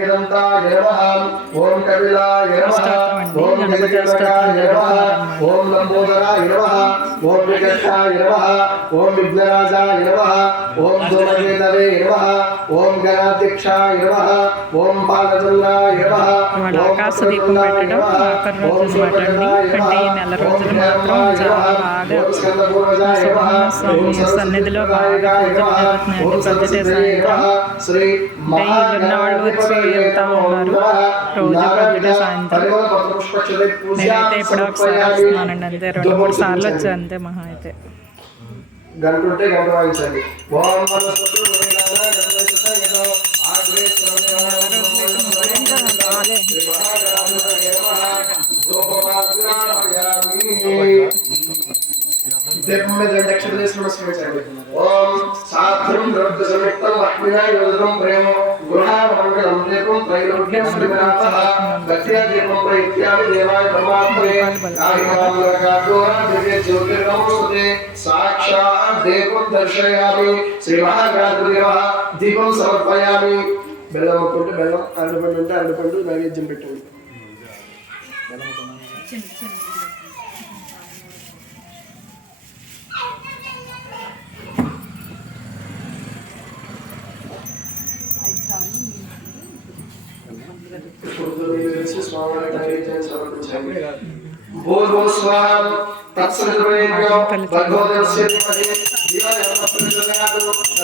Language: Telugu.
దంతాయ నమః ఓం కపిలాయ నమః ఓం గజకర్ణకాయ నమః ఓం లంబోదరాయ నమః ఓం వికటాయ నమః ఓం విఘ్నరాజాయ నమః ఓం ధూమకేతవే నమః ఓం గణాధ్యక్షాయ నమః ఓం పాదచంద్రాయ నమః ఆకాశ దీపం పెట్టడం ఆఖరి రోజు మాట్లాడి అంటే ఈ నెల రోజులు మాత్రం చాలా బాగా స్వామి సన్నిధిలో బాగా పూజలు జరుగుతున్నాయండి. పొద్దుటే సాయంత్రం అంటే ఉన్న వాళ్ళు వచ్చి వెళ్తూ ఉన్నారు రోజు పొద్దుటే సాయంత్రం. నేనైతే ఎప్పుడో ఒకసారి వస్తున్నానండి, అంతే 2-3 సార్లు వచ్చా అంతే మహా అయితే. గంటుంటే గంట వాయించండి. దీపం మీద 2 అక్షరాలు వేసి నమస్కరించండి. ఓం సాత్రం ద్రవ్య సంయుక్తం అగ్నినా యోధనం ప్రేమ గృహామంగళం దీపం త్రైలోక్యం శ్రీనాథః గత్యా దీపం ప్రైత్యామి దేవాయ పరమాత్మనే ఆయుర్వాదకాదోరా దివ్య జ్యోతిర్నమోస్తుతే సాక్షాత్ దీపం దర్శయామి శ్రీ మహాగణాధిపతినమః దీపం సమర్పయామి. బెల్లం ఒక్కుంటే బెల్లం, అరటిపండు ఉంటే అరటిపండు నైవేద్యం పెట్టండి. భూర్భువః స్వాహా తత్సవితుర్వరేణ్యం భర్గో దేవస్య ధీమహి